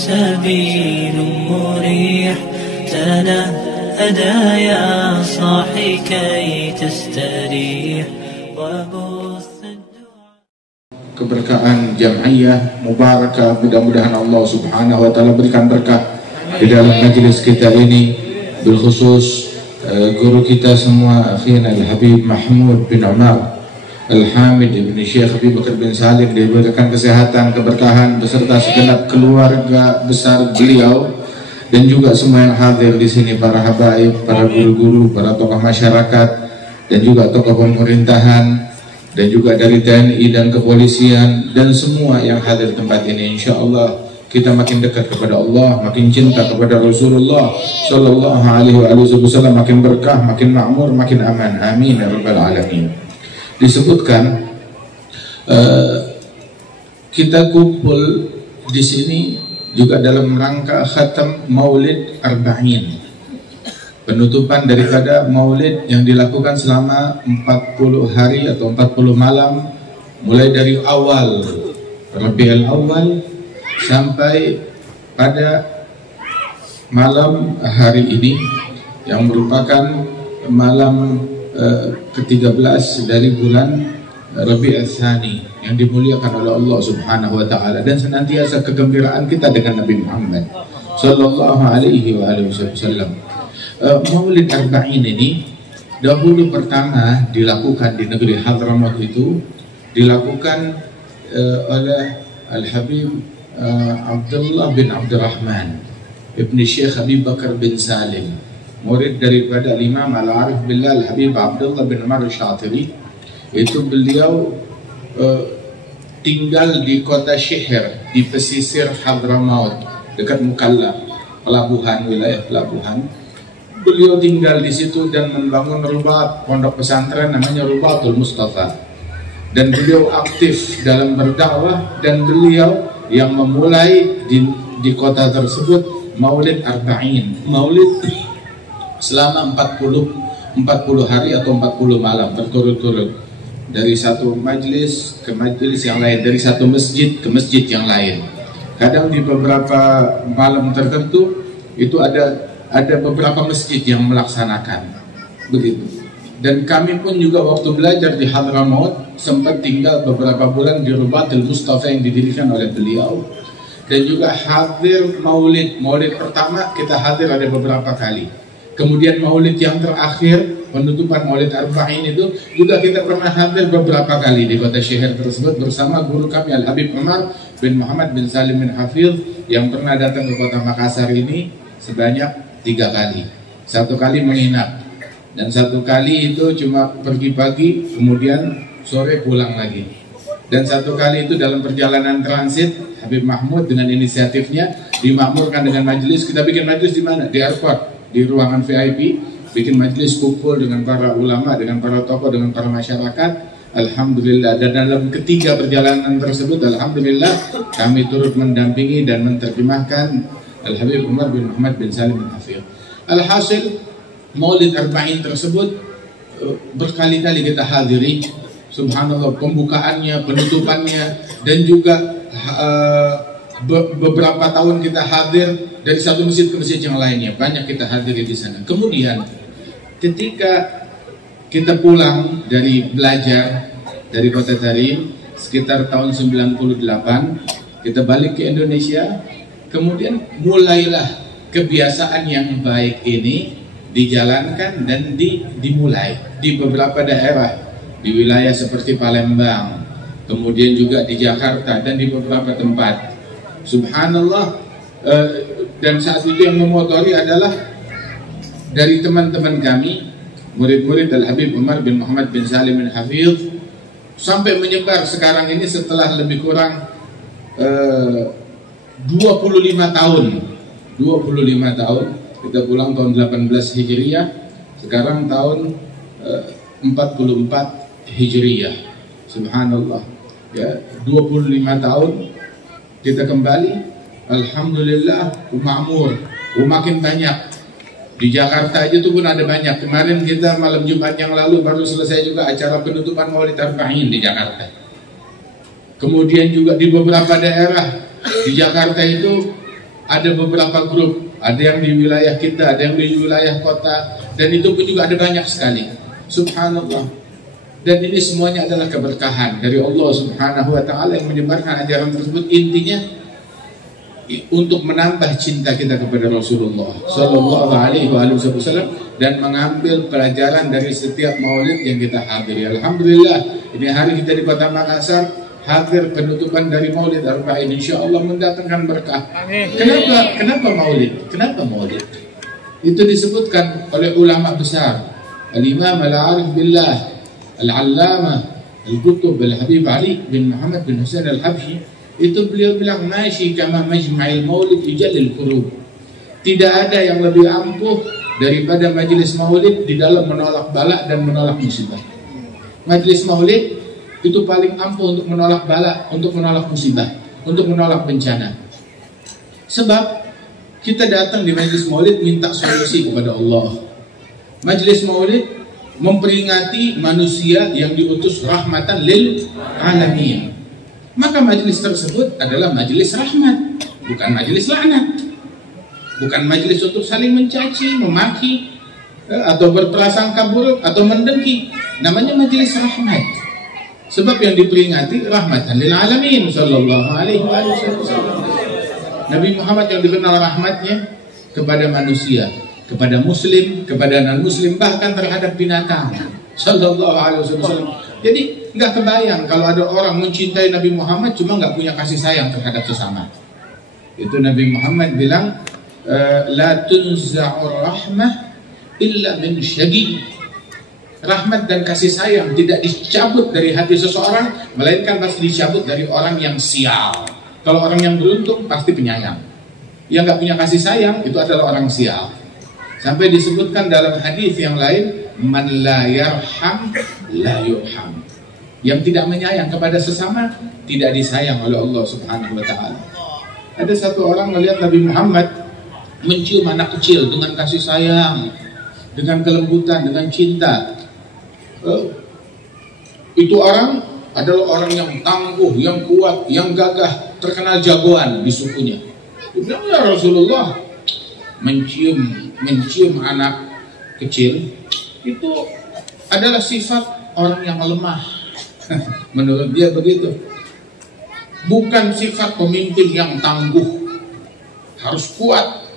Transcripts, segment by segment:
سبيل مريح تنهدى يا صاحي كي تستريح وبث keberkahan jam'iyah mubarakah. Mudah-mudahan Allah subhanahu wa ta'ala berikan berkah di dalam majelis kita ini, bilkhusus guru kita semua akhina Al-Habib Mahmud bin Umar Al-Hamid ibn Syekh Abi Bakar bin Salim, diberikan kesehatan, keberkahan beserta segenap keluarga besar beliau, dan juga semua yang hadir di sini, para habaib, para guru-guru, para tokoh masyarakat, dan juga tokoh pemerintahan, dan juga dari TNI dan kepolisian, dan semua yang hadir di tempat ini. Insya Allah kita makin dekat kepada Allah, makin cinta kepada Rasulullah Sallallahu Alaihi Wasallam, makin berkah, makin makmur, makin aman. Amin ya Rabbal Alamin. Disebutkan kita kumpul di sini juga dalam rangka khatam Maulid Arba'in, penutupan daripada Maulid yang dilakukan selama 40 hari atau 40 malam, mulai dari awal Rabiul Awal sampai pada malam hari ini yang merupakan malam ke-13 dari bulan Rabiul Tsani yang dimuliakan oleh Allah Subhanahu wa ta'ala, dan senantiasa kegembiraan kita dengan Nabi Muhammad Sallallahu Alaihi Wasallam. Maulid Arba'in ini dahulu pertama dilakukan di negeri Hadramaut, itu dilakukan oleh Al-Habib Abdullah bin Abdurrahman ibn Syekh Abi Bakar bin Salim, murid daripada Imam Al-Arif Billah Al-Habib Abdullah bin Umar Al-Syatiri. Itu beliau tinggal di kota Syihr di pesisir Hadramaut dekat Mukalla, pelabuhan, wilayah pelabuhan. Beliau tinggal di situ dan membangun rubat, pondok pesantren namanya Rubatul Mustafa, dan beliau aktif dalam berdakwah, dan beliau yang memulai di kota tersebut Maulid Arba'in, Maulid selama 40 hari atau 40 malam berturut-turut, dari satu majlis ke majlis yang lain, dari satu masjid ke masjid yang lain. Kadang di beberapa malam tertentu itu ada beberapa masjid yang melaksanakan begitu. Dan kami pun juga waktu belajar di Hadramaut sempat tinggal beberapa bulan di Rubatul Mustafa yang didirikan oleh beliau, dan juga hadir Maulid pertama kita hadir ada beberapa kali. Kemudian Maulid yang terakhir, penutupan Maulid Arba'in itu juga kita pernah hadir beberapa kali di kota Syihr tersebut bersama guru kami Al-Habib Umar bin Muhammad bin Salim bin Hafidh, yang pernah datang ke kota Makassar ini sebanyak 3 kali. 1 kali menginap, dan 1 kali itu cuma pergi pagi kemudian sore pulang lagi, dan 1 kali itu dalam perjalanan transit Habib Mahmud dengan inisiatifnya dimakmurkan dengan majelis. Kita bikin majelis di mana? Di airport, di ruangan VIP, bikin majelis kumpul dengan para ulama, dengan para tokoh, dengan para masyarakat. Alhamdulillah. Dan dalam ketiga perjalanan tersebut, alhamdulillah kami turut mendampingi dan menerjemahkan Al-Habib Umar bin Muhammad bin Salim bin Hafidh. Alhasil Maulid Arba'in tersebut berkali-kali kita hadiri. Subhanallah, pembukaannya, penutupannya, dan juga beberapa tahun kita hadir dari satu masjid ke masjid yang lainnya. Banyak kita hadiri di sana. Kemudian ketika kita pulang dari belajar dari kota Tarim sekitar tahun 98, kita balik ke Indonesia. Kemudian mulailah kebiasaan yang baik ini dijalankan dan dimulai di beberapa daerah, di wilayah seperti Palembang, kemudian juga di Jakarta dan di beberapa tempat. Subhanallah, dan saat itu yang memotori adalah dari teman-teman kami, murid-murid Al-Habib Umar bin Muhammad bin Salim bin Hafidh, sampai menyebar sekarang ini setelah lebih kurang 25 tahun. 25 tahun, kita pulang tahun 18 Hijriyah, sekarang tahun 44 Hijriyah. Subhanallah, ya, 25 tahun kita kembali, alhamdulillah, makmur, makin banyak. Di Jakarta aja tuh pun ada banyak. Kemarin kita malam Jumat yang lalu baru selesai juga acara penutupan Maulid Arba'in di Jakarta. Kemudian juga di beberapa daerah di Jakarta itu ada beberapa grup, ada yang di wilayah kita, ada yang di wilayah kota, dan itu pun juga ada banyak sekali. Subhanallah. Dan ini semuanya adalah keberkahan dari Allah Subhanahu wa taala yang menyebarkan ajaran tersebut. Intinya untuk menambah cinta kita kepada Rasulullah sallallahu alaihi wasallam dan mengambil pelajaran dari setiap maulid yang kita hadiri. Alhamdulillah, ini hari kita di Kota Makassar hadir penutupan dari Maulid Arba'in, insyaallah mendatangkan berkah. Amin. Kenapa maulid? Kenapa maulid? Itu disebutkan oleh ulama besar, Al-Imam Al-Arif Billah Al-Allamah Al-Qutub Al-Habib Ali bin Muhammad bin Husain Al-Habsyi. Itu beliau bilang, masyi kama majma'il maulid yujalil qulub. Tidak ada yang lebih ampuh daripada majelis maulid di dalam menolak bala dan menolak musibah. Majelis maulid itu paling ampuh untuk menolak bala, untuk menolak musibah, untuk menolak bencana. Sebab kita datang di majelis maulid minta solusi kepada Allah. Majelis maulid memperingati manusia yang diutus rahmatan lil alamin. Maka majelis tersebut adalah majelis rahmat, bukan majelis laknat, bukan majelis untuk saling mencaci, memaki, atau berprasangka buruk atau mendengki. Namanya majelis rahmat. Sebab yang diperingati rahmatan lil alamin sallallahu alaihi wasallam. Nabi Muhammad yang dikenal rahmatnya kepada manusia, kepada muslim, kepada non-muslim, bahkan terhadap binatang sallallahu alaihi wasallam. Jadi nggak kebayang kalau ada orang mencintai Nabi Muhammad cuma nggak punya kasih sayang terhadap sesama. Itu Nabi Muhammad bilang, la tunza'ur rahmah illa min syaqi. Rahmat dan kasih sayang tidak dicabut dari hati seseorang, melainkan pasti dicabut dari orang yang sial. Kalau orang yang beruntung pasti penyayang. Yang nggak punya kasih sayang itu adalah orang sial. Sampai disebutkan dalam hadis yang lain, man la yarham la yurham. Yang tidak menyayang kepada sesama tidak disayang oleh Allah Subhanahu wa taala. Ada satu orang melihat Nabi Muhammad mencium anak kecil dengan kasih sayang, dengan kelembutan, dengan cinta. Itu orang adalah orang yang tangguh, yang kuat, yang gagah, terkenal jagoan di sukunya. Dia bilang, ya Rasulullah, mencium anak kecil itu adalah sifat orang yang lemah. Menurut dia begitu. Bukan sifat pemimpin yang tangguh, harus kuat.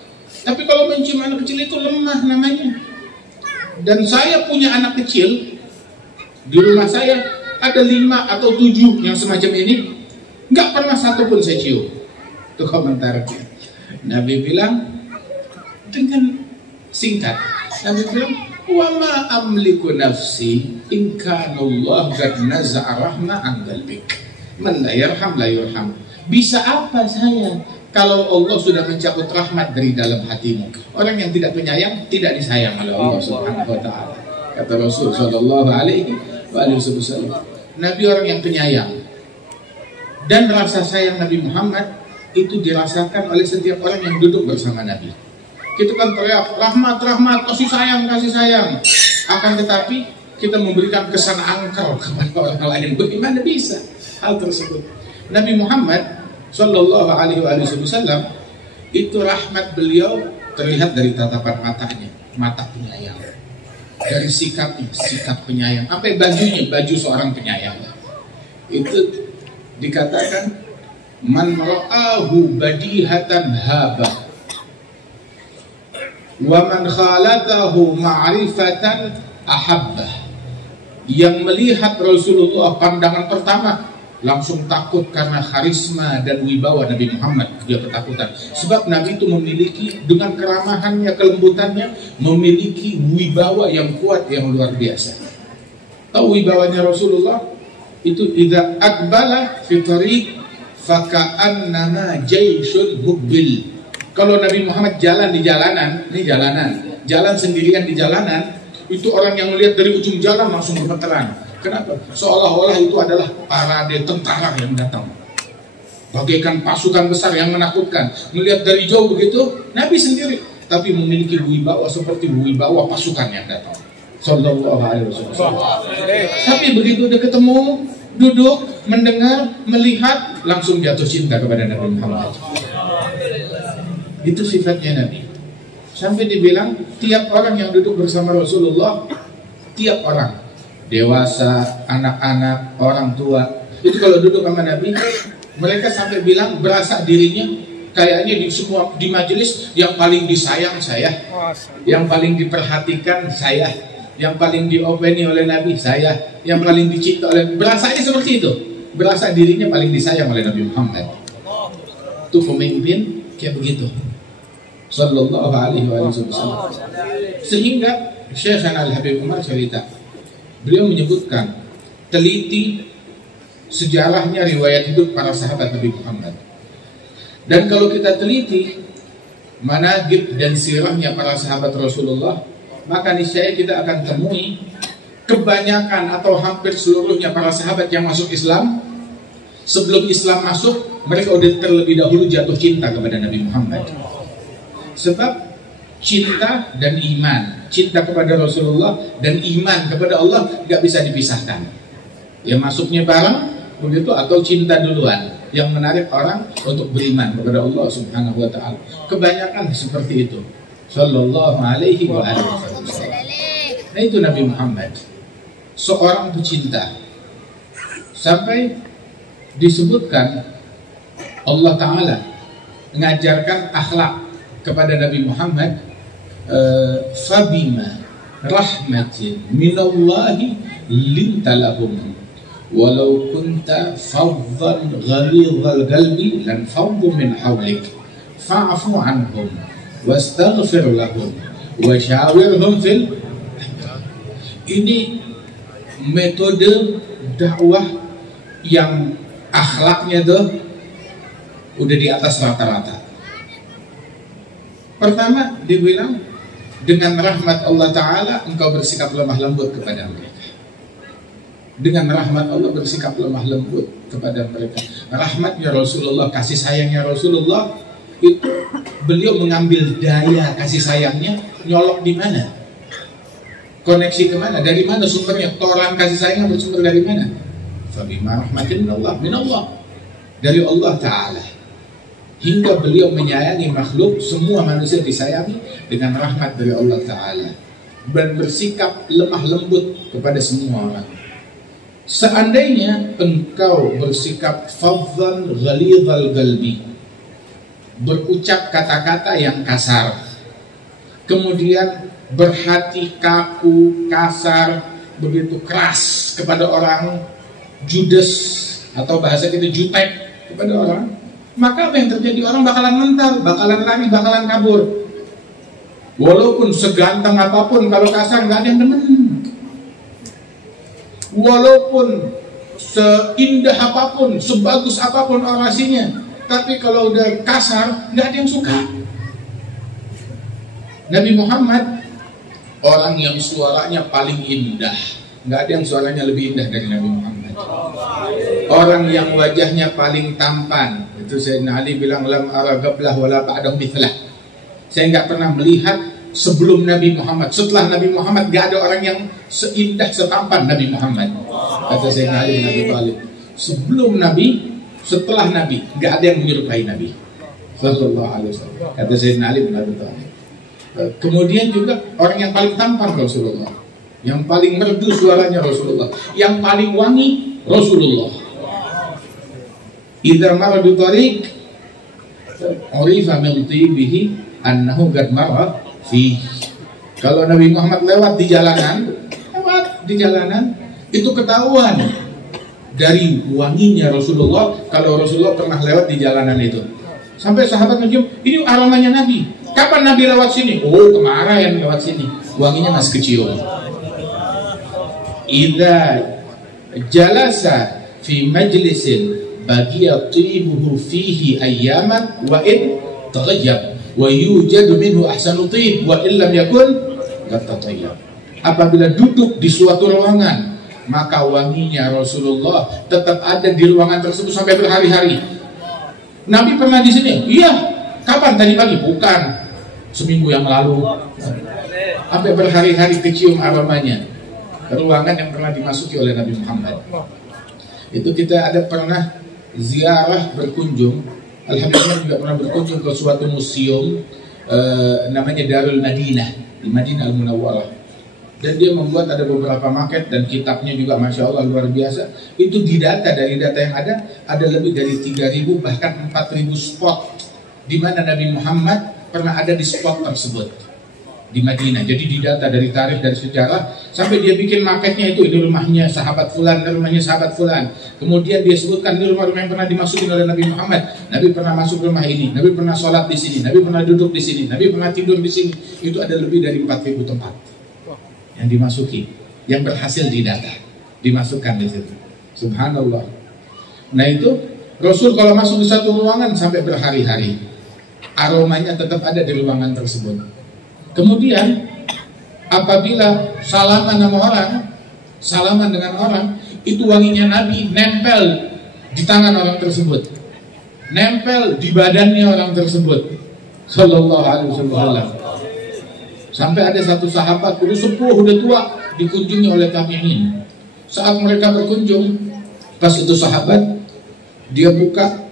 Tapi kalau mencium anak kecil itu lemah namanya. Dan saya punya anak kecil. Di rumah saya ada 5 atau 7 yang semacam ini, nggak pernah satu pun saya cium. Itu komentarnya. Nabi bilang dengan singkat, Nabi bilang, wa ma amliku nafsi in kana Allah qad naza'a rahma an qalbik. Man la yarham la yurham. Bisa apa saya kalau Allah sudah mencabut rahmat dari dalam hatimu? Orang yang tidak penyayang tidak disayang oleh Allah Subhanahu wa taala. Kata Rasul sallallahu alaihi wasallam, Nabi orang yang penyayang. Dan rasa sayang Nabi Muhammad itu dirasakan oleh setiap orang yang duduk bersama Nabi. Kita kan teriak rahmat, rahmat, kasih sayang, kasih sayang. Akan tetapi kita memberikan kesan angker kepada orang lain. Bagaimana bisa hal tersebut? Nabi Muhammad sallallahu alaihi wasallam itu rahmat beliau terlihat dari tatapan matanya, mata penyayang. Dari sikapnya, sikap penyayang. Sampai bajunya, baju seorang penyayang. Itu dikatakan man ra'ahu badihatan haba wa man khalatahu ma'rifatan ahabbah. Yang melihat Rasulullah pandangan pertama langsung takut karena karisma dan wibawa Nabi Muhammad. Dia ketakutan sebab Nabi itu memiliki dengan keramahannya, kelembutannya, memiliki wibawa yang kuat, yang luar biasa. Tahu wibawanya Rasulullah? Itu idza aqbala fi tariq faka'annama jayshul muqbil. Kalau Nabi Muhammad jalan di jalanan, ini jalanan, jalan sendirian di jalanan, itu orang yang melihat dari ujung jalan langsung gemeteran. Kenapa? Seolah-olah itu adalah parade tentara yang datang, bagaikan pasukan besar yang menakutkan. Melihat dari jauh begitu, Nabi sendiri, tapi memiliki wibawa seperti wibawa pasukan yang datang. Sallallahu alaihi wasallam. Tapi begitu dia ketemu, duduk, mendengar, melihat, langsung jatuh cinta kepada Nabi Muhammad. Itu sifatnya Nabi. Sampai dibilang tiap orang yang duduk bersama Rasulullah, tiap orang, dewasa, anak-anak, orang tua, itu kalau duduk sama Nabi, mereka sampai bilang berasa dirinya kayaknya di majelis yang paling disayang saya, yang paling diperhatikan saya, yang paling diopeni oleh Nabi saya, yang paling dicinta oleh, berasanya seperti itu, berasa dirinya paling disayang oleh Nabi Muhammad. Itu pemimpin kayak begitu, sallallahu alaihi wasallam. Sehingga Syekh Al-Habib Umar cerita, beliau menyebutkan teliti sejarahnya riwayat hidup para sahabat Nabi Muhammad. Dan kalau kita teliti manaqib dan sirahnya para sahabat Rasulullah, maka niscaya kita akan temui kebanyakan atau hampir seluruhnya para sahabat yang masuk Islam, sebelum Islam masuk, mereka udah terlebih dahulu jatuh cinta kepada Nabi Muhammad. Sebab cinta dan iman, cinta kepada Rasulullah dan iman kepada Allah gak bisa dipisahkan. Ya masuknya bareng begitu, atau cinta duluan yang menarik orang untuk beriman kepada Allah Subhanahu wa taala. Kebanyakan seperti itu. Sallallahu alaihi wa alihi wasallam. Nah, itu Nabi Muhammad, seorang pecinta. Sampai disebutkan Allah taala mengajarkan akhlak kepada Nabi Muhammad, fabima rahmatin minallahi lintalahum walau kunta faddan ghalidhal qalbi lan faddu min hawlik fa'fu anhum wastaghfir lahum wa syawirhum fil. Ini metode dakwah yang akhlaknya tuh udah di atas rata-rata. Pertama dibilang, dengan rahmat Allah Ta'ala engkau bersikap lemah lembut kepada mereka. Dengan rahmat Allah bersikap lemah lembut kepada mereka. Rahmatnya Rasulullah, kasih sayangnya Rasulullah, itu beliau mengambil daya kasih sayangnya, nyolok di mana? Koneksi kemana? Dari mana sumbernya? Toran kasih sayangnya bersumber dari mana? Fabima rahmatin minallah, dari Allah Ta'ala. Hingga beliau menyayangi makhluk, semua manusia disayangi dengan rahmat dari Allah Ta'ala, dan bersikap lemah lembut kepada semua orang. Seandainya engkau bersikap fadhan ghalidhal qalbi, berucap kata-kata yang kasar, kemudian berhati kaku, kasar, begitu keras kepada orang, judes atau bahasa kita jutek kepada orang, maka apa yang terjadi? Orang bakalan mental, bakalan lari, bakalan kabur. Walaupun seganteng apapun, kalau kasar nggak ada yang demen. Walaupun seindah apapun, sebagus apapun orasinya, tapi kalau udah kasar nggak ada yang suka. Nabi Muhammad orang yang suaranya paling indah, nggak ada yang suaranya lebih indah dari Nabi Muhammad. Orang yang wajahnya paling tampan, itu Sayyidina Ali bilang lam ara gablah wala ba'dahu mithlah. Saya nggak pernah melihat sebelum Nabi Muhammad, setelah Nabi Muhammad gak ada orang yang seindah setampan Nabi Muhammad. Kata Sayyidina Ali bin Abi Thalib, sebelum Nabi, setelah Nabi gak ada yang menyerupai Nabi sallallahu alaihi wasallam. Kata Sayyidina Ali bin Abi Thalib. Kemudian juga orang yang paling tampan Rasulullah, yang paling merdu suaranya Rasulullah, yang paling wangi Rasulullah. Idza marra bi tariq urifa min tibihi annahu qad marra fi. Kalau Nabi Muhammad lewat di jalanan, itu ketahuan dari wanginya Rasulullah kalau Rasulullah pernah lewat di jalanan itu. Sampai sahabat mencium, ini aromanya Nabi. Kapan Nabi lewat sini? Oh, kemarin lewat sini. Wanginya masih kecium. Idza jalasa fi majlisin baqiya tibuhu fihi ayyaman wa in taghayyab wa yujadu minhu ahsanu tib wa illam yakun gatatayyab. Apabila duduk di suatu ruangan, maka wanginya Rasulullah tetap ada di ruangan tersebut sampai berhari-hari. Nabi pernah di sini? Iya. Kapan? Tadi pagi? Bukan. Seminggu yang lalu. Sampai berhari-hari kecium aromanya. Ruangan yang pernah dimasuki oleh Nabi Muhammad. Itu kita ada pernah ziarah berkunjung Alhamdulillah juga pernah berkunjung ke suatu museum namanya Darul Madinah di Madinah Al-Munawwarah. Dan dia membuat ada beberapa maket dan kitabnya juga Masya Allah luar biasa. Itu didata, dari data yang ada lebih dari 3.000 bahkan 4.000 spot di mana Nabi Muhammad pernah ada di spot tersebut di Madinah. Jadi didata dari tarikh, dari sejarah, sampai dia bikin maketnya itu, ini rumahnya sahabat fulan, ini rumahnya sahabat fulan. Kemudian dia sebutkan ini rumah-rumah yang pernah dimasukin oleh Nabi Muhammad. Nabi pernah masuk rumah ini, Nabi pernah sholat di sini, Nabi pernah duduk di sini, Nabi pernah tidur di sini. Itu ada lebih dari 4.000 tempat yang dimasuki, yang berhasil didata, dimasukkan di situ. Subhanallah. Nah itu Rasul kalau masuk di satu ruangan sampai berhari-hari, aromanya tetap ada di ruangan tersebut. Kemudian apabila salaman sama orang, salaman dengan orang, itu wanginya Nabi nempel di tangan orang tersebut, nempel di badannya orang tersebut, sallallahu alaihi wasallam. Sampai ada satu sahabat udah sepuh, udah tua, dikunjungi oleh tabi'in. Saat mereka berkunjung, pas itu sahabat, dia buka,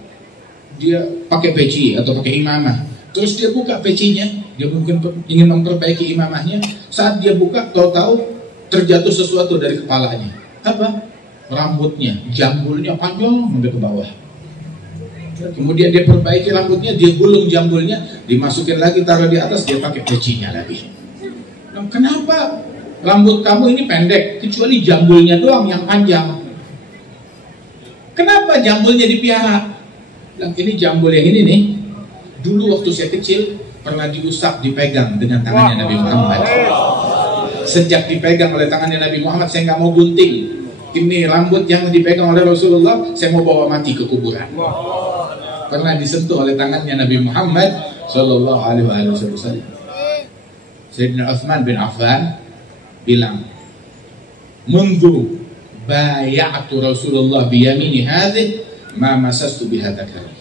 dia pakai peci atau pakai imamah. Terus dia buka pecinya, dia mungkin ingin memperbaiki imamahnya. Saat dia buka, tahu-tahu terjatuh sesuatu dari kepalanya. Apa? Rambutnya, jambulnya panjang sampai ke bawah. Kemudian dia perbaiki rambutnya, dia gulung jambulnya, dimasukin lagi, taruh di atas, dia pakai pecinya lagi. Nah, kenapa rambut kamu ini pendek, kecuali jambulnya doang yang panjang? Kenapa jambulnya dipiara? Nah, ini jambul yang ini nih, dulu waktu saya kecil pernah diusap, dipegang dengan tangannya Nabi Muhammad. Sejak dipegang oleh tangannya Nabi Muhammad, saya nggak mau gunting. Ini rambut yang dipegang oleh Rasulullah, saya mau bawa mati ke kuburan. Pernah disentuh oleh tangannya Nabi Muhammad sallallahu alaihi wasallam. Sayyidina Utsman bin Affan bilang, "Mundu bay'atu Rasulullah bi yamini hadhihi ma masastu bihadza kalam."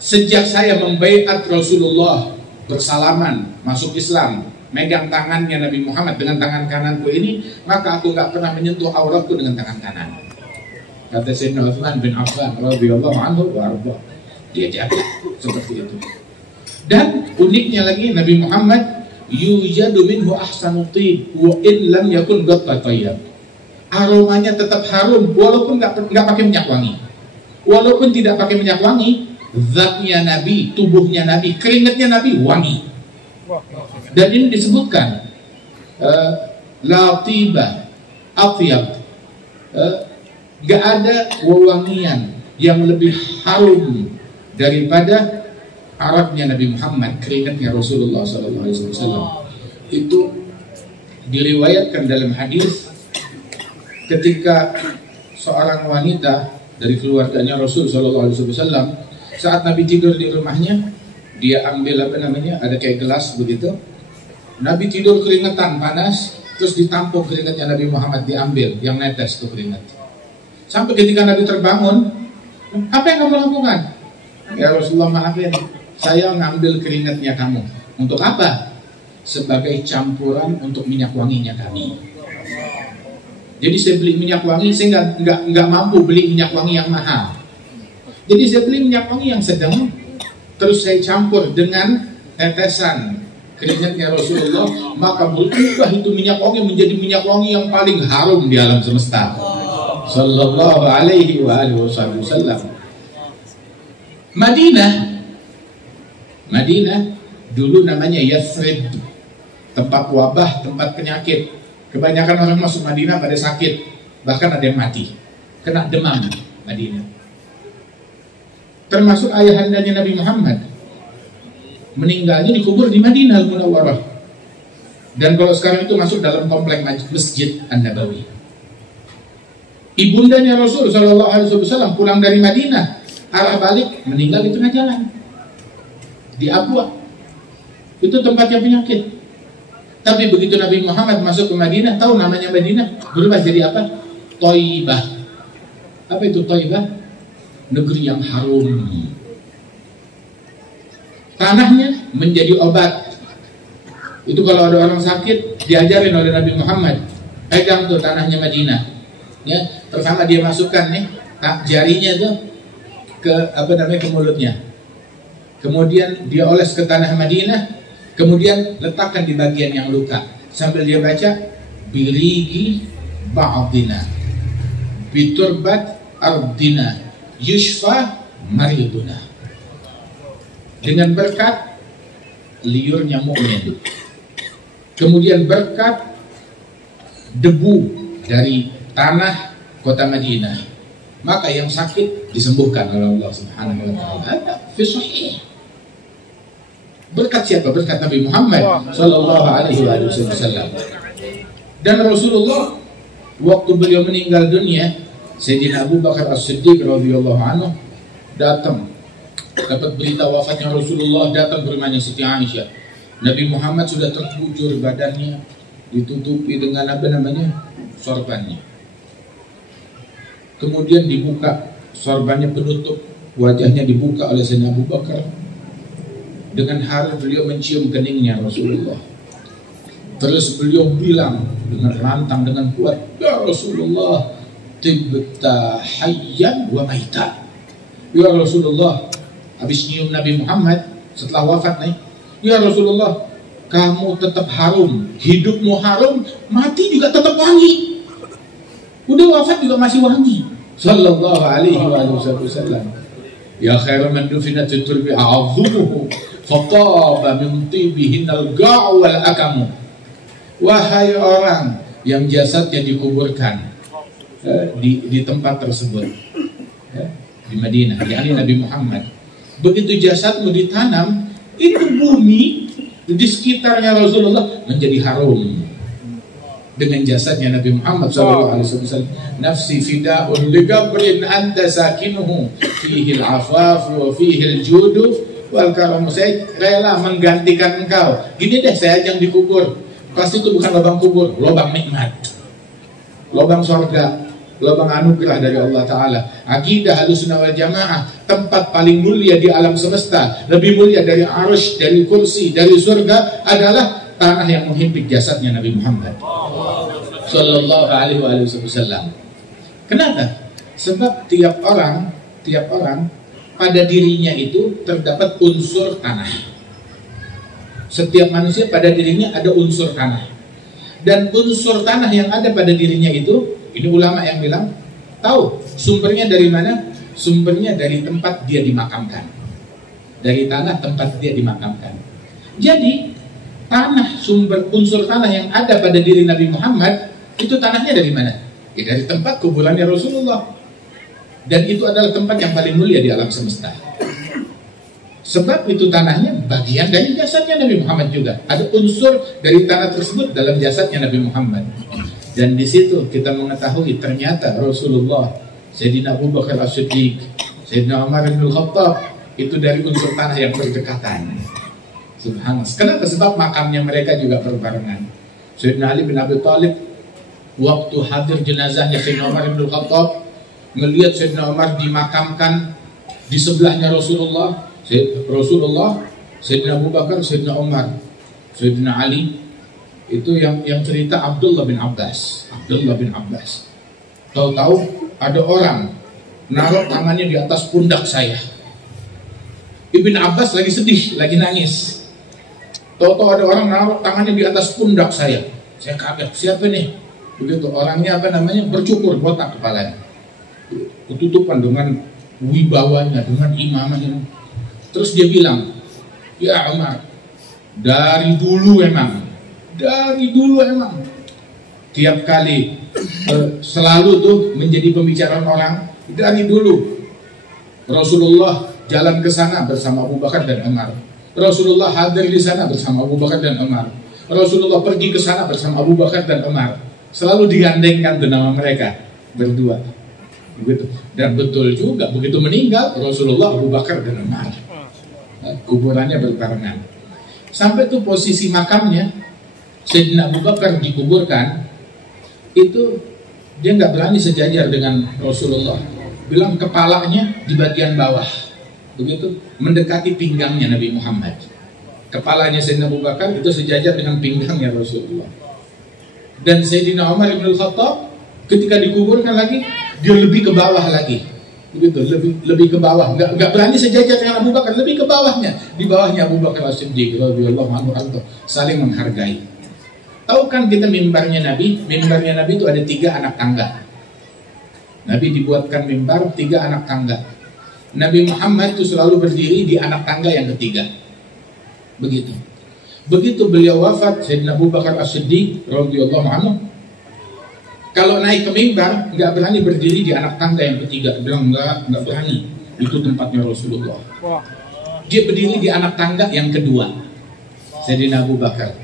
Sejak saya membaiat Rasulullah, bersalaman, masuk Islam, megang tangannya Nabi Muhammad dengan tangan kananku ini, maka aku nggak pernah menyentuh auratku dengan tangan kanan. Kata Sayyidina Utsman bin Affan radhiyallahu anhu wa arda. Dia jaga seperti itu. Dan uniknya lagi, Nabi Muhammad yujadu minhu ahsanu tib wa in lam yakun tayyib. Aromanya tetap harum walaupun nggak pakai minyak wangi. Walaupun tidak pakai minyak wangi, zatnya Nabi, tubuhnya Nabi, keringatnya Nabi wangi. Dan ini disebutkan la tiba atyab, gak ada wewangian yang lebih harum daripada araknya Nabi Muhammad, keringatnya Rasulullah SAW. Itu diriwayatkan dalam hadis ketika seorang wanita dari keluarganya Rasul SAW, saat Nabi tidur di rumahnya, dia ambil ada kayak gelas begitu. Nabi tidur keringetan panas, terus ditampung keringatnya Nabi Muhammad, diambil yang netes tuh keringat. Sampai ketika Nabi terbangun, apa yang kamu lakukan? Ya Rasulullah, maafin, saya ngambil keringatnya kamu. Untuk apa? Sebagai campuran untuk minyak wanginya kami. Jadi saya beli minyak wangi, saya nggak mampu beli minyak wangi yang mahal. Jadi saya beli minyak wangi yang sedang, terus saya campur dengan tetesan keringatnya Rasulullah, maka berubah itu minyak wangi menjadi minyak wangi yang paling harum di alam semesta. Sallallahu alaihi wasallam. Madinah dulu namanya Yathrib, tempat wabah, tempat penyakit. Kebanyakan orang masuk Madinah pada sakit, bahkan ada yang mati, kena demam Madinah. Termasuk ayahandanya Nabi Muhammad, meninggalnya dikubur di Madinah Al-Munawwarah. Dan kalau sekarang itu masuk dalam komplek Masjid An-Nabawi. Ibundanya Rasul sallallahu alaihi wasallam pulang dari Madinah, arah balik, meninggal di tengah jalan di Abwa. Itu tempatnya penyakit. Tapi begitu Nabi Muhammad masuk ke Madinah, tahu namanya Madinah berubah jadi apa? Thayyibah. Apa itu Thayyibah? Negeri yang harum. Tanahnya menjadi obat. Itu kalau ada orang sakit, diajarin oleh Nabi Muhammad, pegang tuh tanahnya Madinah. Ya, pertama dia masukkan nih, jarinya tuh ke mulutnya. Kemudian dia oles ke tanah Madinah, kemudian letakkan di bagian yang luka sambil dia baca birigi ba'dina biturbat ardina yushfa mariduna. Dengan berkat liurnya mukmin, kemudian berkat debu dari tanah kota Madinah, maka yang sakit disembuhkan oleh Allah Subhanahu wa taala. Fi sahih. Berkat siapa? Berkat Nabi Muhammad sallallahu alaihi wasallam. Dan Rasulullah waktu beliau meninggal dunia, Sayyidina Abu Bakar As-Siddiq radhiyallahu anhu datang, dapat berita wafatnya Rasulullah, datang ke rumahnya Siti Aisyah. Nabi Muhammad sudah terbujur badannya, ditutupi dengan sorbannya. Kemudian dibuka sorbannya, penutup wajahnya dibuka oleh Sayyidina Abu Bakar. Dengan haru beliau mencium keningnya Rasulullah. Terus beliau bilang dengan lantang, dengan kuat, ya Rasulullah, tibta hayyan wa maita. Ya Rasulullah, habis nyium Nabi Muhammad setelah wafat nih, ya Rasulullah, kamu tetap harum, hidupmu harum, mati juga tetap wangi. Udah wafat juga masih wangi. Sallallahu alaihi wasallam. Ya khairu man dufinat turbi a'azumuhu fataba min tibihin al-ga'u wal akamu. Wahai orang yang jasadnya dikuburkan di tempat tersebut, di Madinah, yakni Nabi Muhammad. Begitu jasadmu ditanam, itu bumi di sekitarnya Rasulullah menjadi harum dengan jasadnya Nabi Muhammad SAW. Nafsi fida'un ligabrin anta sakinuhu fihi al-afaf wa fihi al-judu wal karam. Saya rela menggantikan engkau. Gini deh, saya ajang dikubur. Pasti itu bukan lubang kubur, lubang nikmat, lubang surga, lubang anugerah dari Allah Ta'ala. Akidah Ahlussunnah wal Jamaah, tempat paling mulia di alam semesta, lebih mulia dari arsh, dari kursi, dari surga, adalah tanah yang menghimpit jasadnya Nabi Muhammad Sallallahu alaihi wasallam. Kenapa? Sebab tiap orang pada dirinya itu terdapat unsur tanah. Setiap manusia pada dirinya ada unsur tanah. Dan unsur tanah yang ada pada dirinya itu, ini ulama yang bilang, tahu sumbernya dari mana? Sumbernya dari tempat dia dimakamkan. Dari tanah tempat dia dimakamkan. Jadi, tanah, sumber unsur tanah yang ada pada diri Nabi Muhammad, itu tanahnya dari mana? Ya, dari tempat kuburannya Rasulullah. Dan itu adalah tempat yang paling mulia di alam semesta. Sebab itu tanahnya bagian dari jasadnya Nabi Muhammad juga. Ada unsur dari tanah tersebut dalam jasadnya Nabi Muhammad. Dan di situ kita mengetahui ternyata Rasulullah, Sayyidina Abu Bakar As-Siddiq, Sayyidina Umar bin Khattab itu dari unsur tanah yang berdekatan. Subhanallah. Kenapa? Sebab makamnya mereka juga berbarengan. Sayyidina Ali bin Abi Thalib waktu hadir jenazahnya Sayyidina Umar bin Khattab, melihat Sayyidina Umar dimakamkan di sebelahnya Rasulullah, Sayyidina Abu Bakar, Sayyidina Umar, Sayyidina Ali, itu yang cerita Abdullah bin Abbas. Tahu-tahu ada orang naruh tangannya di atas pundak saya. Ibn Abbas lagi sedih, lagi nangis. Tahu-tahu ada orang naruh tangannya di atas pundak saya. Saya kaget, siapa nih? Begitu orangnya bercukur, botak kepalanya, ketutupan dengan wibawanya, dengan imamahnya. Terus dia bilang, ya Umar, dari dulu emang tiap kali selalu tuh menjadi pembicaraan orang. Dari dulu Rasulullah jalan ke sana bersama Abu Bakar dan Umar. Rasulullah hadir di sana bersama Abu Bakar dan Umar. Rasulullah pergi ke sana bersama Abu Bakar dan Umar. Selalu digandengkan tuh nama mereka berdua. Begitu. Dan betul juga, begitu meninggal Rasulullah, Abu Bakar dan Umar, kuburannya berbarengan. Sampai tuh posisi makamnya Sayyidina Abu Bakar dikuburkan, itu dia nggak berani sejajar dengan Rasulullah. Bilang kepalanya di bagian bawah, begitu, mendekati pinggangnya Nabi Muhammad. Kepalanya Sayyidina Abu Bakar itu sejajar dengan pinggangnya Rasulullah. Dan Sayyidina Umar bin Khattab ketika dikuburkan lagi, dia lebih ke bawah lagi. begitu, lebih ke bawah, nggak berani sejajar dengan Abu Bakar, lebih ke bawahnya, di bawahnya Abu Bakar As-Siddiq radhiyallahu anhu, saling menghargai. Tahu kan kita mimbarnya Nabi itu ada 3 anak tangga. Nabi dibuatkan mimbar 3 anak tangga. Nabi Muhammad itu selalu berdiri di anak tangga yang ketiga. Begitu beliau wafat, Sayyidina Abu Bakar As-Siddiq radhiyallahu anhu, kalau naik ke mimbar nggak berani berdiri di anak tangga yang ketiga, bilang nggak berani, itu tempatnya Rasulullah. Dia berdiri di anak tangga yang kedua. Sayyidina Abu Bakar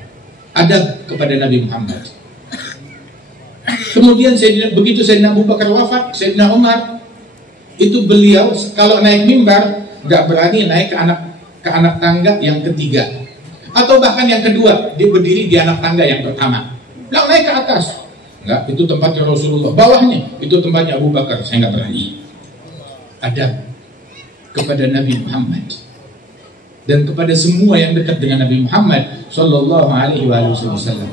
adab kepada Nabi Muhammad. Kemudian begitu Sayyidina Abu Bakar wafat, Sayyidina Umar itu beliau kalau naik mimbar nggak berani naik ke anak tangga yang ketiga, atau bahkan yang kedua, dia berdiri di anak tangga yang pertama, bilang naik ke atas. Enggak, itu tempatnya Rasulullah. Bawahnya, itu tempatnya Abu Bakar. Saya nggak berani. Adab kepada Nabi Muhammad dan kepada semua yang dekat dengan Nabi Muhammad Sallallahu Alaihi Wasallam.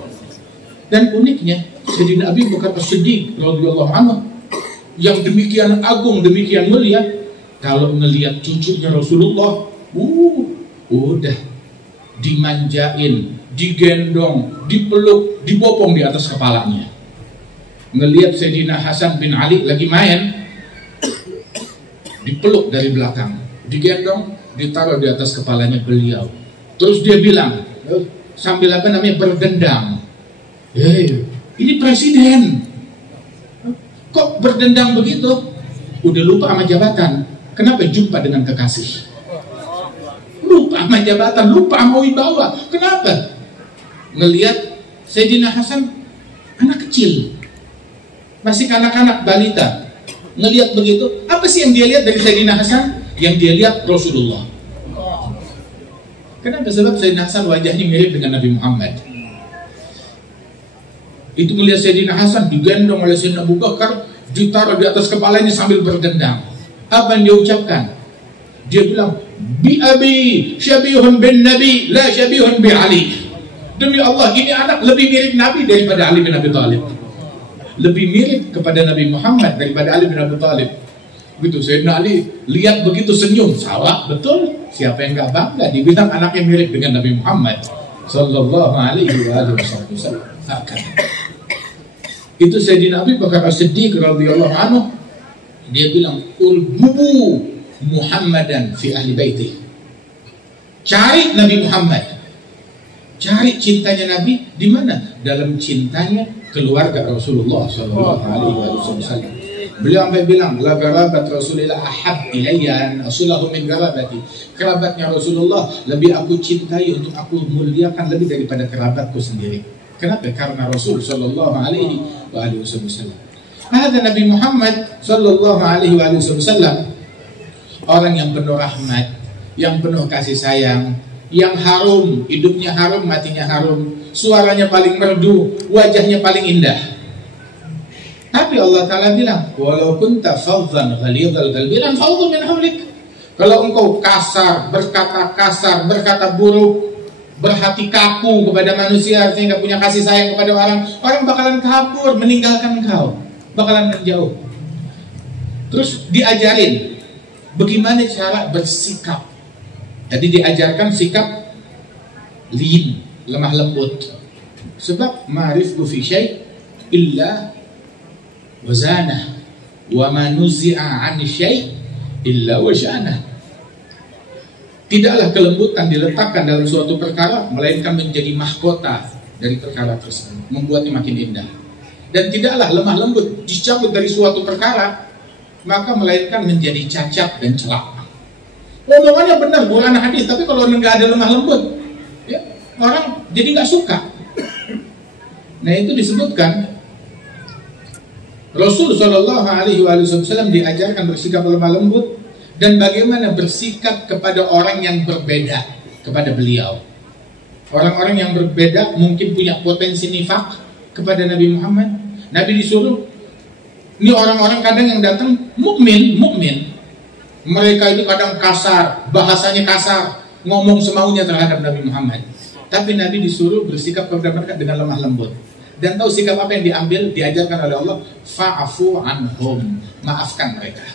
Dan uniknya, Sayyidina Abu Bakar As-Siddiq radhiyallahu anhu yang demikian agung, demikian mulia, kalau melihat cucunya Rasulullah, udah dimanjain, digendong, dipeluk, dibopong di atas kepalanya. Ngelihat Sayyidina Hasan bin Ali lagi main, dipeluk dari belakang, digendong, ditaruh di atas kepalanya beliau. Terus dia bilang sambil berdendam, ini presiden, kok berdendam begitu? Udah lupa sama jabatan, kenapa jumpa dengan kekasih? Lupa sama jabatan, lupa sama wibawa, kenapa? Ngelihat Sayyidina Hasan anak kecil, masih kanak-kanak balita, ngelihat begitu, apa sih yang dia lihat dari Sayyidina Hasan? Yang dia lihat Rasulullah. Kenapa? Sebab Sayyidina Hasan wajahnya mirip dengan Nabi Muhammad. Itu melihat Sayyidina Hasan digendong oleh Sayyidina Abu Bakar, ditaruh di atas kepalanya sambil berdendam. Apa yang dia ucapkan? Dia bilang, bi abi syabihun bin Nabi, la syabihun bi Ali. Demi Allah, ini anak lebih mirip Nabi daripada Ali bin Abi Thalib. Lebih mirip kepada Nabi Muhammad daripada Ali bin Abi Thalib. Begitu Sayyidina Ali lihat begitu senyum, salah betul. Siapa yang nggak bangga dibilang anaknya mirip dengan Nabi Muhammad Sallallahu Alaihi Wasallam. Itu Sayyidina Abu Bakar As-Siddiq radhiyallahu anhu, dia bilang, "Urbubu Muhammadan fi ahli baiti." Cari Nabi Muhammad, cari cintanya Nabi di mana? Dalam cintanya keluarga Rasulullah Sallallahu Alaihi Wasallam. Beliau sampai bilang, la garabat Rasulillah ahab ilayya an asulahu min garabati. Kerabatnya Rasulullah lebih aku cintai, untuk aku muliakan lebih daripada kerabatku sendiri. Kenapa? Karena Rasul Sallallahu Alaihi Wasallam. Ada Nabi Muhammad Sallallahu Alaihi Wasallam, orang yang penuh rahmat, yang penuh kasih sayang, yang harum, hidupnya harum, matinya harum, suaranya paling merdu, wajahnya paling indah. Tapi Allah Ta'ala bilang, walau kunta fadhan ghalidhal qalbi lanfaddu min hawlik. Kalau engkau kasar, berkata buruk, berhati kaku kepada manusia, sehingga punya kasih sayang kepada orang, orang bakalan kabur, meninggalkan engkau, bakalan menjauh. Terus diajarin bagaimana cara bersikap. Jadi diajarkan sikap lin, lemah lembut. Sebab ma'rifku fi syai' illa wazanah, wa ma nuzi'a 'an syai' illa wajanah. Tidaklah kelembutan diletakkan dalam suatu perkara melainkan menjadi mahkota dari perkara tersebut, membuatnya makin indah. Dan tidaklah lemah lembut dicabut dari suatu perkara maka melainkan menjadi cacat dan celak. Omongannya benar, Quran hadis, tapi kalau nggak ada lemah lembut, ya, orang jadi nggak suka. Nah, itu disebutkan Rasul Shallallahu Alaihi Wasallam diajarkan bersikap lemah lembut dan bagaimana bersikap kepada orang yang berbeda kepada beliau. Orang-orang yang berbeda mungkin punya potensi nifak kepada Nabi Muhammad. Nabi disuruh, ini orang-orang kadang yang datang mukmin, mereka itu kadang kasar, bahasanya kasar, ngomong semaunya terhadap Nabi Muhammad. Tapi Nabi disuruh bersikap kepada mereka dengan lemah lembut. Dan tahu sikap apa yang diambil, diajarkan oleh Allah, fa'afu anhum, maafkan mereka.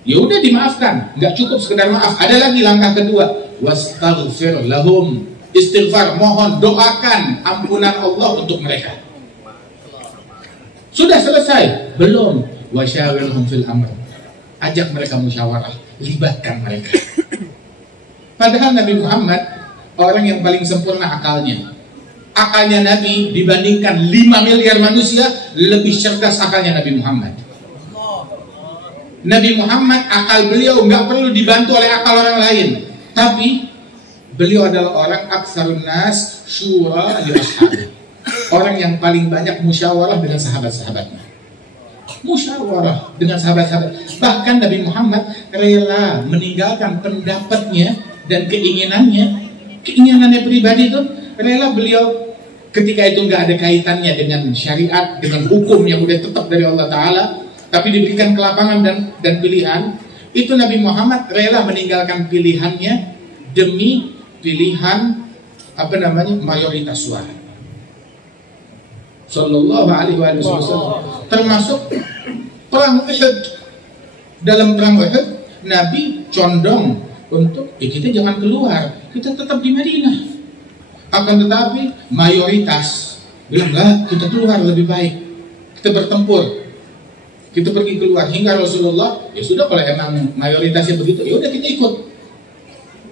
Ya udah dimaafkan, nggak cukup sekedar maaf. Ada lagi langkah kedua, wastaghfir lahum, istighfar, mohon, doakan ampunan Allah untuk mereka. Sudah selesai? Belum. Wasyawirhum fil amr, ajak mereka musyawarah, libatkan mereka. Padahal Nabi Muhammad orang yang paling sempurna akalnya. Akalnya Nabi dibandingkan 5 miliar manusia, lebih cerdas akalnya Nabi Muhammad. Nabi Muhammad, akal beliau nggak perlu dibantu oleh akal orang lain, tapi beliau adalah orang aktsarun nas syura li ashabi, orang yang paling banyak musyawarah dengan sahabat-sahabatnya. Musyawarah dengan sahabat-sahabat. Bahkan Nabi Muhammad rela meninggalkan pendapatnya dan keinginannya pribadi itu, rela beliau ketika itu nggak ada kaitannya dengan syariat, dengan hukum yang udah tetap dari Allah Ta'ala, tapi diberikan kelapangan dan pilihan, itu Nabi Muhammad rela meninggalkan pilihannya demi pilihan mayoritas suara. Sallallahu alaihi wasallam. Termasuk perang Uhud. Dalam perang Uhud, Nabi condong untuk kita jangan keluar, kita tetap di Madinah. Akan tetapi mayoritas bilang enggak, kita keluar lebih baik, kita bertempur. Kita pergi keluar, hingga Rasulullah, ya sudah kalau emang mayoritasnya begitu, ya udah kita ikut.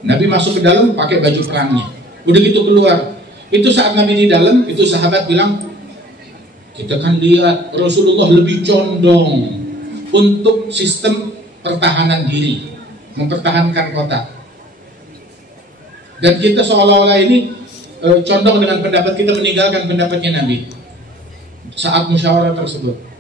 Nabi masuk ke dalam pakai baju perangnya. Udah gitu keluar. Itu saat Nabi di dalam, itu sahabat bilang, kita kan lihat Rasulullah lebih condong untuk sistem pertahanan diri, mempertahankan kota. Dan kita seolah-olah ini condong dengan pendapat kita, meninggalkan pendapatnya Nabi saat musyawarah tersebut.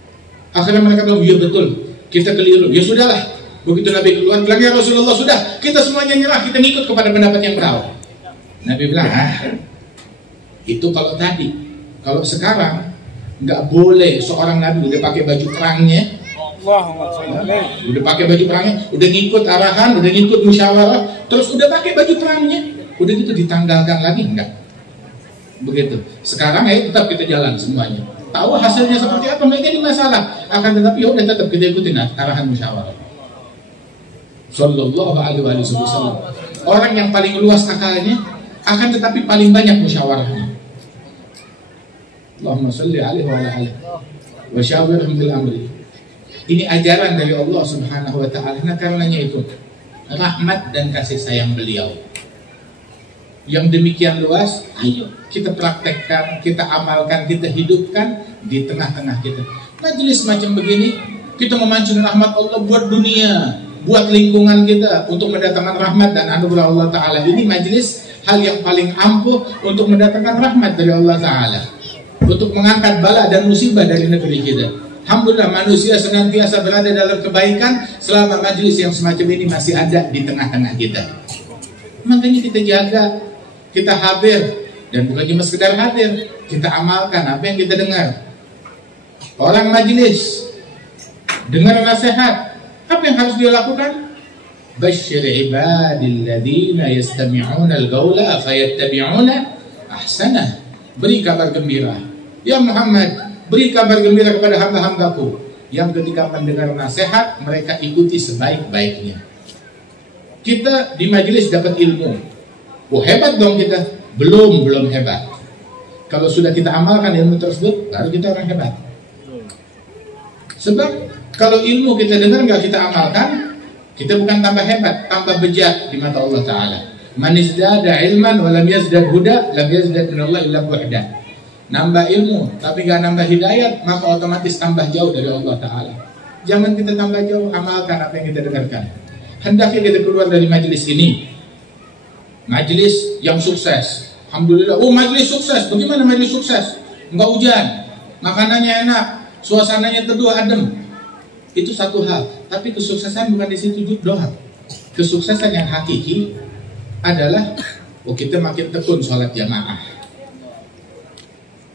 Akhirnya mereka bilang, iya betul, kita keliru. Ya sudahlah, begitu Nabi keluar, bilang ya Rasulullah, sudah, kita semuanya nyerah, kita ngikut kepada pendapat yang kau. Nabi bilang, itu kalau tadi. Kalau sekarang nggak boleh seorang Nabi udah pakai baju perangnya, udah pakai baju perangnya, udah ngikut arahan, udah ngikut musyawarah, terus udah pakai baju perangnya, udah gitu ditanggalkan lagi, enggak. Begitu. Sekarang tetap kita jalan semuanya. Tahu hasilnya seperti apa, nggak jadi masalah. Akan tetapi udah tetap kita ikutin arahan musyawarah. Sallallahu alaihi wasallam. Orang yang paling luas akalnya, akan tetapi paling banyak musyawarahnya. Allahumma sholli alaihi wa ala alihi wa syawirhum fil amri. Ini ajaran dari Allah Subhanahu wa taala. Nah, karenanya itu rahmat dan kasih sayang beliau yang demikian luas, ayo kita praktekkan, kita amalkan, kita hidupkan di tengah-tengah kita. Majelis macam begini, kita memancing rahmat Allah buat dunia, buat lingkungan kita, untuk mendatangkan rahmat dan anugerah Allah Ta'ala. Ini majelis hal yang paling ampuh untuk mendatangkan rahmat dari Allah Ta'ala, untuk mengangkat bala dan musibah dari negeri kita. Alhamdulillah, manusia senantiasa berada dalam kebaikan selama majelis yang semacam ini masih ada di tengah-tengah kita. Makanya kita jaga, kita hadir, dan bukan cuma sekedar hadir, kita amalkan apa yang kita dengar. Orang majelis dengar nasihat, apa yang harus dia lakukan? Basyir ibadilladzina yastami'una al-qawla fayattabi'una ahsanah. Beri kabar gembira, ya Muhammad, beri kabar gembira kepada hamba-hambaku yang ketika mendengar nasihat mereka ikuti sebaik-baiknya. Kita di majelis dapat ilmu. Oh, hebat dong kita. Belum hebat. Kalau sudah kita amalkan ilmu tersebut, baru kita orang hebat. Sebab kalau ilmu kita dengar nggak kita amalkan, kita bukan tambah hebat, tambah bejat di mata Allah Ta'ala. Man izdada ilman wa lam yazdad huda, lam yazdad minallah illa bu'da. Nambah ilmu tapi nggak nambah hidayat, maka otomatis tambah jauh dari Allah Ta'ala. Jangan kita tambah jauh, amalkan apa yang kita dengarkan. Hendaknya kita keluar dari majelis ini, majelis yang sukses. Alhamdulillah, oh majelis sukses. Bagaimana majelis sukses? Enggak hujan, makanannya enak, suasananya teduh, adem. Itu satu hal. Tapi kesuksesan bukan di situ doang. Kesuksesan yang hakiki adalah kita makin tekun sholat jamaah.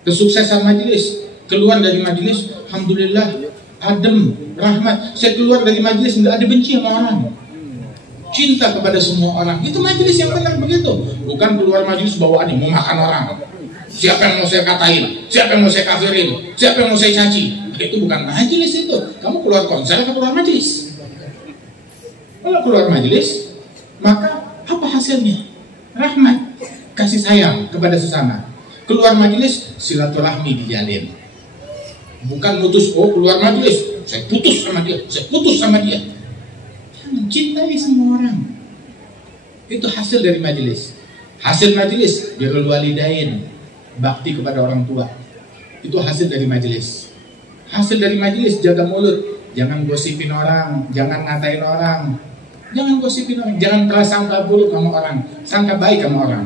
Kesuksesan majelis, keluar dari majelis, alhamdulillah, adem, rahmat. Saya keluar dari majelis nggak ada benci sama orang, cinta kepada semua orang. Itu majelis yang benar begitu. Bukan keluar majelis bawaannya mau makan orang. Siapa yang mau saya katain? Siapa yang mau saya kafirin? Siapa yang mau saya caci? Itu bukan majelis itu. Kamu keluar konser atau keluar majelis? Kalau keluar majelis, maka apa hasilnya? Rahmat, kasih sayang kepada sesama. Keluar majelis, silaturahmi dijalin. Bukan mutus, oh keluar majelis, saya putus sama dia, saya putus sama dia. Jangan, cintai semua orang. Itu hasil dari majelis. Hasil majelis, birrul walidain, bakti kepada orang tua. Itu hasil dari majelis. Hasil dari majelis, jaga mulut. Jangan gosipin orang, jangan ngatain orang. Jangan gosipin orang, jangan prasangka buruk sama orang, sangka baik sama orang.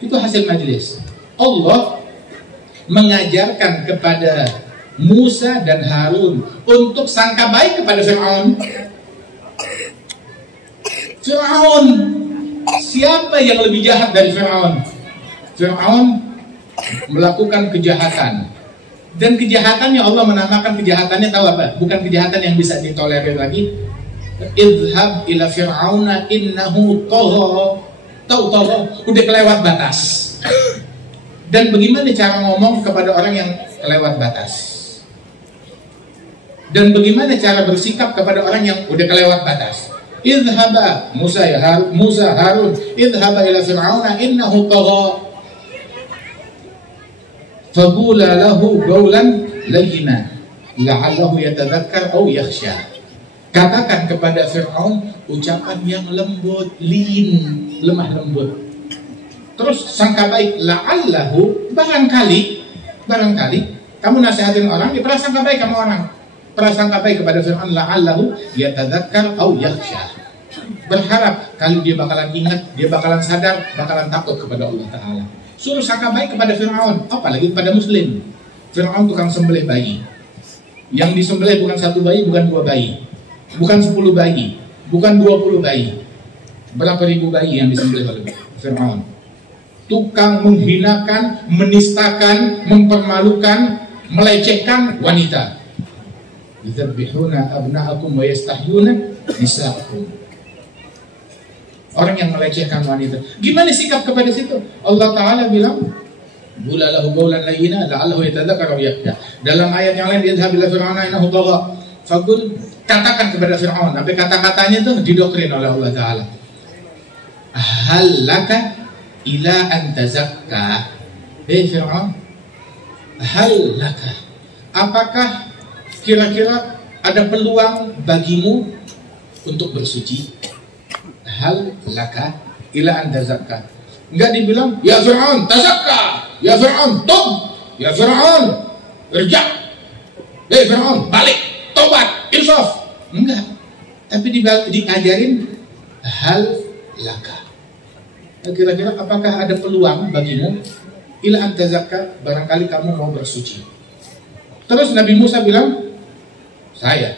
Itu hasil majelis. Allah mengajarkan kepada Musa dan Harun untuk sangka baik kepada Fir'aun. Fir'aun, siapa yang lebih jahat dari Fir'aun? Fir'aun melakukan kejahatan. Dan kejahatannya Allah menamakan kejahatannya, tahu apa? Bukan kejahatan yang bisa ditolerir lagi. Idhab ila fir'auna innahu tagha. Tahu tagha, udah kelewat batas. Dan bagaimana cara ngomong kepada orang yang kelewat batas? Dan bagaimana cara bersikap kepada orang yang udah kelewat batas? Idhaba Musa Harun, idhaba ila fir'auna innahu tagha. Faqula lahu qawlan layyina la'allahu yatadhakkar aw yakhsha. Katakan kepada Fir'aun ucapan yang lembut, lin, lemah lembut. Terus sangka baik, la'allahu, barangkali kamu nasihatin orang, dia prasangka baik sama orang. Prasangka baik kepada Fir'aun, la'allahu yatadhakkar aw yakhsha. Berharap kali dia bakalan ingat, dia bakalan sadar, bakalan takut kepada Allah Ta'ala. Suruh sangka baik kepada Fir'aun, apalagi kepada Muslim. Fir'aun tukang sembelih bayi. Yang disembelih bukan satu bayi, bukan dua bayi, bukan 10 bayi, bukan 20 bayi. Berapa ribu bayi yang disembelih oleh Fir'aun. Tukang menghinakan, menistakan, mempermalukan, melecehkan wanita. Yudzabbihuna abna'akum wa yastahyuna nisa'akum. Orang yang melecehkan wanita. Gimana sikap kepada situ? Allah Ta'ala bilang, "Bulalahu qawlan layyina la'allahu yatadzakkar aw yakhsha." Dalam ayat yang lain, "Idhhab ila fir'auna innahu tagha." Faqul, katakan kepada Fir'aun. Tapi kata-katanya itu didoktrin oleh Allah Ta'ala. Hal laka ila an tazakka. Hei Fir'aun, hal laka, apakah kira-kira ada peluang bagimu untuk bersuci? Hal laka ila an tazakka. Enggak dibilang, ya Fir'aun tazakka, ya Fir'aun tub, ya Fir'aun irja', hei Fir'aun balik, tobat, insaf. Enggak. Tapi diajarin hal laka. Kira-kira apakah ada peluang bagimu ila an tazakka, barangkali kamu mau bersuci. Terus Nabi Musa bilang, saya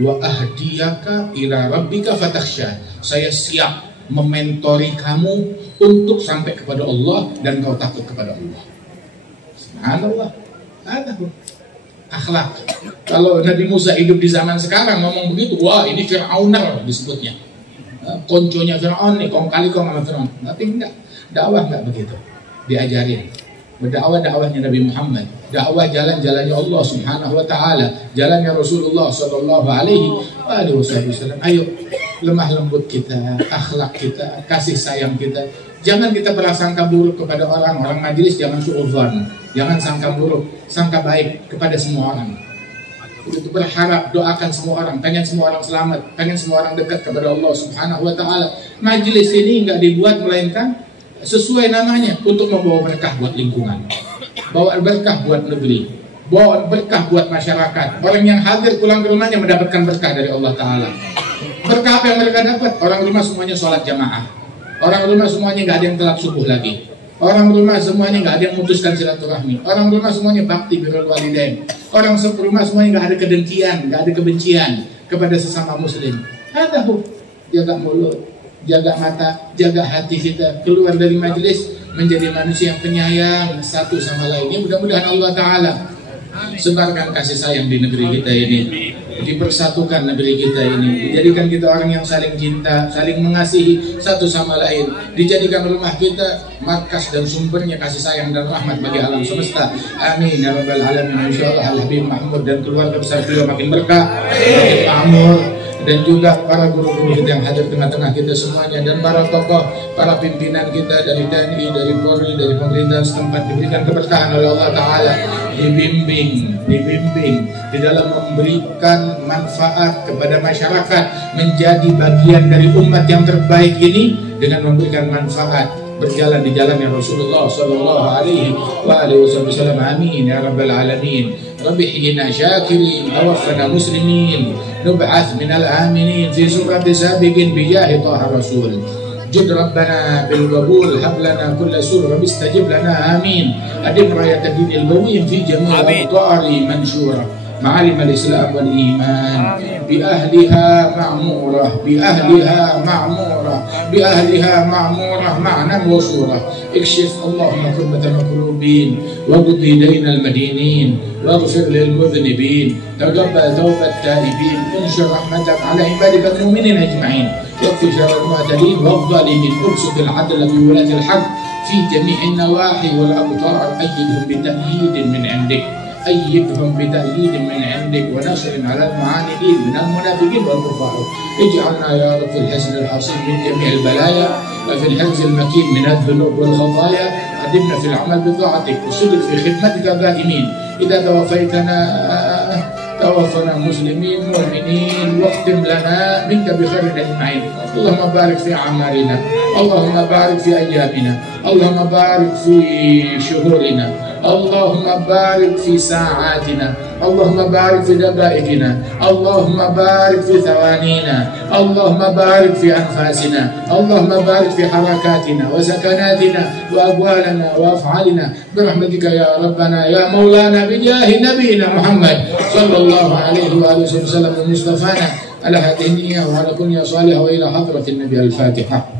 wa ahdiyaka ila rabbika fatakhsha. Saya siap mementori kamu untuk sampai kepada Allah dan kau takut kepada Allah. Subhanallah. Ada akhlak. Kalau Nabi Musa hidup di zaman sekarang ngomong begitu, wah ini Fir'auner disebutnya. Konconya Fir'aun nih, kong kali kong sama Fir'aun. Tapi enggak, dakwah enggak begitu. Diajarin. Berdakwah dakwahnya Nabi Muhammad, dakwah jalan-jalannya Allah Subhanahu wa taala, jalannya Rasulullah sallallahu alaihi wasallam. Ayo, lemah lembut kita, akhlak kita, kasih sayang kita. Jangan kita berasangka buruk kepada orang majelis, jangan suudzon, jangan sangka buruk, sangka baik kepada semua orang. Untuk berharap, doakan semua orang, pengen semua orang selamat, pengen semua orang dekat kepada Allah Subhanahu wa taala. Majelis ini enggak dibuat melainkan sesuai namanya, untuk membawa berkah buat lingkungan, bawa berkah buat negeri, bawa berkah buat masyarakat. Orang yang hadir pulang ke rumahnya mendapatkan berkah dari Allah Ta'ala. Berkah apa yang mereka dapat? Orang rumah semuanya sholat jamaah, orang rumah semuanya nggak ada yang telat subuh lagi, orang rumah semuanya nggak ada yang memutuskan silaturahmi, orang rumah semuanya bakti birrul walidain, orang rumah semuanya nggak ada kedengkian, nggak ada kebencian kepada sesama muslim. Ada jaga mulut, jaga mata, jaga hati kita, keluar dari majelis menjadi manusia yang penyayang satu sama lainnya. Mudah-mudahan Allah Ta'ala sebarkan kasih sayang di negeri kita ini, dipersatukan negeri kita ini, dijadikan kita orang yang saling cinta, saling mengasihi satu sama lain, dijadikan rumah kita markas dan sumbernya kasih sayang dan rahmat bagi alam semesta. Amin ya rabbal alamin. Insyaallah Al Habib Mahmud dan keluarga besar beliau makin berkah, makin makmur, dan juga para guru-guru kita yang hadir tengah-tengah kita semuanya, dan para tokoh, para pimpinan kita dari TNI, dari Polri, dari pemerintah setempat, diberikan keberkahan oleh Allah Ta'ala, dibimbing di dalam memberikan manfaat kepada masyarakat, menjadi bagian dari umat yang terbaik ini dengan memberikan manfaat, berjalan di jalannya Rasulullah sallallahu alaihi wasallam. Amin ya rabbal alamin. Rabbi hina syakirin, tawaffana muslimin, nub'ath minal aminin fi surati sabiqin bijahi taha rasul. جد ربنا بالقبول هب لنا كل سور رب استجب لنا آمين. أدم راية الدين القويم في جميع الأوطار منشورة، معالم الإسلام والإيمان بأهلها معمورة، بأهلها معمورة معنى وصورة. اكشف اللهم كربة المكروبين، وقض دين المدينين، واغفر للمذنبين، تقبل توبة التائبين، انشر رحمتك على عبادك المؤمنين أجمعين، واكفي شر المعتدين والظالمين، ابسط العدل في ولاة الحق في جميع النواحي والأقطار، أيدهم بتأييد من عندك، ونصر على المعاندين من المنافقين والكفار. اجعلنا يا رب في الحزن الحصين من جميع البلايا، وفي الحرز المكين من الذنوب والخطايا. قدمنا في العمل بطاعتك، وصدق في خدمتك دائمين. إذا توفنا مسلمين مؤمنين، واختم لنا منك بخير أجمعين. اللهم بارك في أعمارنا، اللهم بارك في أيامنا، اللهم بارك في شهورنا، اللهم بارك في ساعاتنا، اللهم بارك في دقائقنا، اللهم بارك في ثوانينا، اللهم بارك في أنفاسنا، اللهم بارك في حركاتنا وسكناتنا وأقوالنا وأفعالنا برحمتك يا ربنا يا مولانا، بجاه نبينا محمد صلى الله عليه وآله وسلم المصطفى على هذه النية وعلى كل صالح وإلى حضرة النبي. الفاتحة.